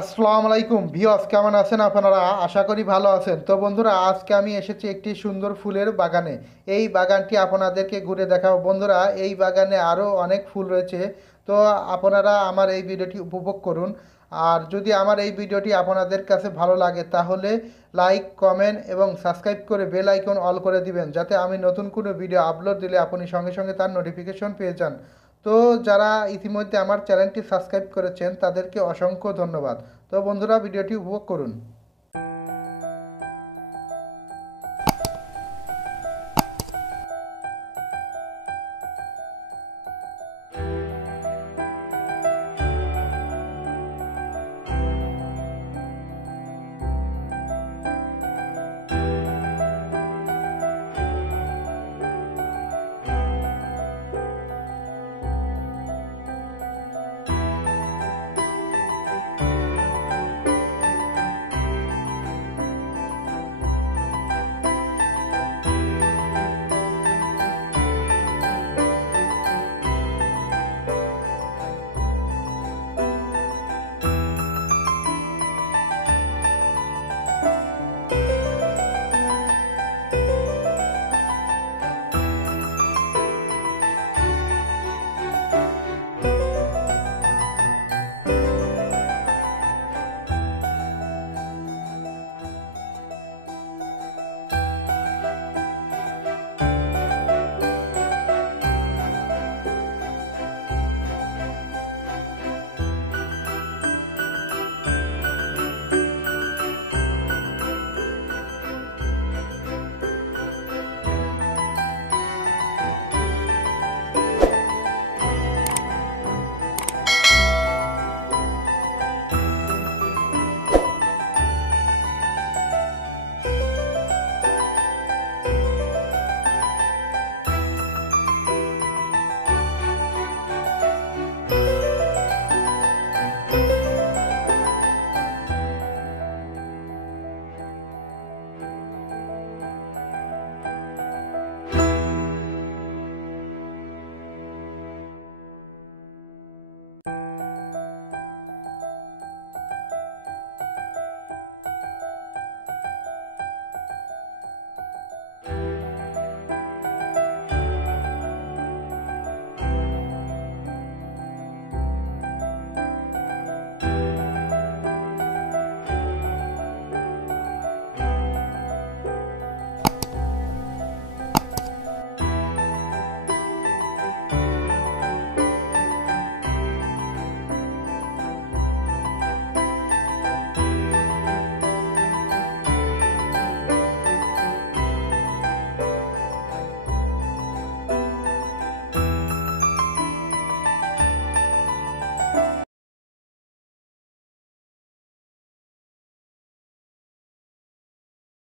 আসসালামু আলাইকুম ভিউয়ার্স, কেমন আছেন আপনারা? আশা করি ভালো আছেন। তো বন্ধুরা, আজকে আমি এসেছি একটি সুন্দর ফুলের বাগানে। এই বাগানটি আপনাদেরকে ঘুরে দেখাবো। বন্ধুরা, এই বাগানে আরও অনেক ফুল রয়েছে। তো আপনারা আমার এই ভিডিওটি উপভোগ করুন। আর যদি আমার এই ভিডিওটি আপনাদের কাছে ভালো লাগে তাহলে লাইক, কমেন্ট এবং সাবস্ক্রাইব করে বেল আইকন অল করে দিবেন, যাতে আমি নতুন কোনো ভিডিও আপলোড দিলে আপনি সঙ্গে সঙ্গে তার নোটিফিকেশন পেয়ে যান। তো যারা ইতিমধ্যে আমার চ্যানেলটি সাবস্ক্রাইব করেছেন তাদেরকে অসংখ্য ধন্যবাদ। তো বন্ধুরা, ভিডিওটি উপভোগ করুন।